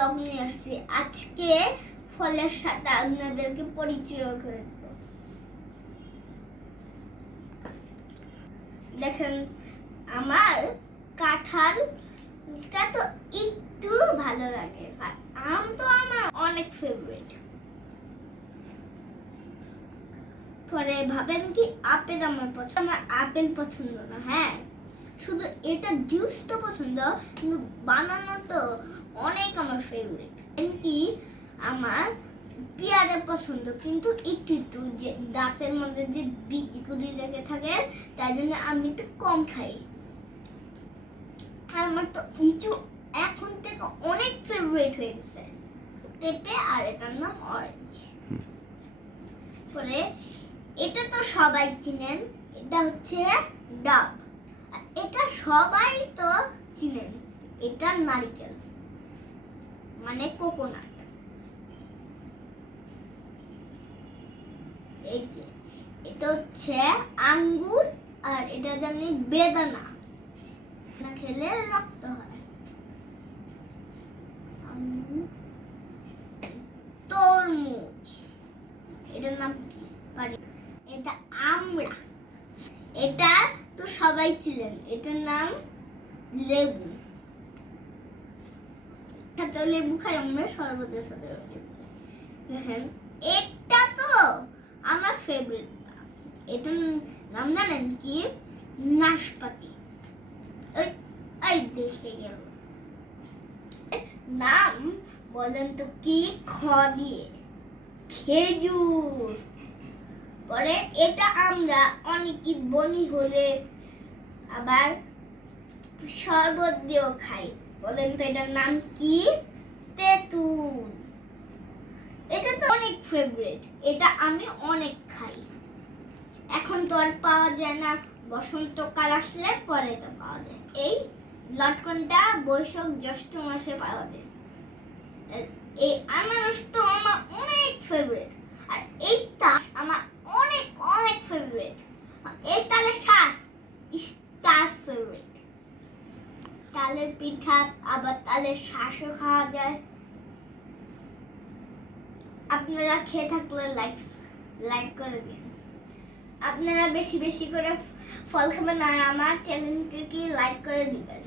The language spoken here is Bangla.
ব্লগ নিয়ে আসছি। আজকে ফলের সাথে আপনাদেরকে পরিচয় করে দেখেন, আমার তো একটু ভালো লাগে, আর আম তো আমার অনেক ফেভারিট পরে ভাবেন কি, আপেল আমার পছন্দ, আমার আপেল পছন্দ না হ্যাঁ। শুধু এটা জুস তো পছন্দ, কিন্তু বানানো তো আমার ফেভারিট কি? আমার পেয়ারা পছন্দ, কিন্তু একটু একটু যে দাঁতের মধ্যে যে বীজগুলি লেগে থাকে তাই জন্য আমি একটু কম খাই। আর আমার তো লিচু এখন থেকে অনেক ফেভারিট হয়ে গেছে। পেঁপে আর এটার নাম অরেঞ্জ পরে এটা তো সবাই চিনেন, এটা হচ্ছে ডাব। এটা সবাই তো চিনেন এটা নারকেল। মানে কোকোনাট এই যে, এটা হচ্ছে আঙ্গুর আর এটা জানি বেদানা। না খেলে রক্ত হয়। তরমুজ, এটার নাম কি? পারি। এটা আমরা এটা তো সবাই ছিলেন এটার নাম লেবু। সাথে লেবু খাই, আমরা শরবতের সাথে দেখেন, এটা তো আমার ফেভারিট এটার নাম জানেন কি? নাশপাতি। দেখে গেল। নাম বলেন তো কি? খ দিয়ে খেজুর। পরে এটা আমরা অনেকই বনি হলে আবার শরবত দিয়েও খাই। বলেন তো এটার নাম কি? তেঁতুল। এটা তো অনেক ফেভারিট এটা আমি অনেক খাই। এখন তো আর পাওয়া যায় না। বসন্তকাল আসলে পরে এটা পাওয়া যায়। এই লটকনটা বৈশাখ জ্যৈষ্ঠ মাসে পাওয়া যায়। এই আনারস তো আমার অনেক ফেভারিট আর এইটা আমার অনেক অনেক ফেভারিট এই শাক স্টার ফেভারিট তালের পিঠা, আবার তালের শাঁসও খাওয়া যায়। আপনারা খেয়ে থাকলে লাইক লাইক করে দিন। আপনারা বেশি বেশি করে ফল খাবেন আর আমার চ্যানেলটিকে লাইক করে দিবেন।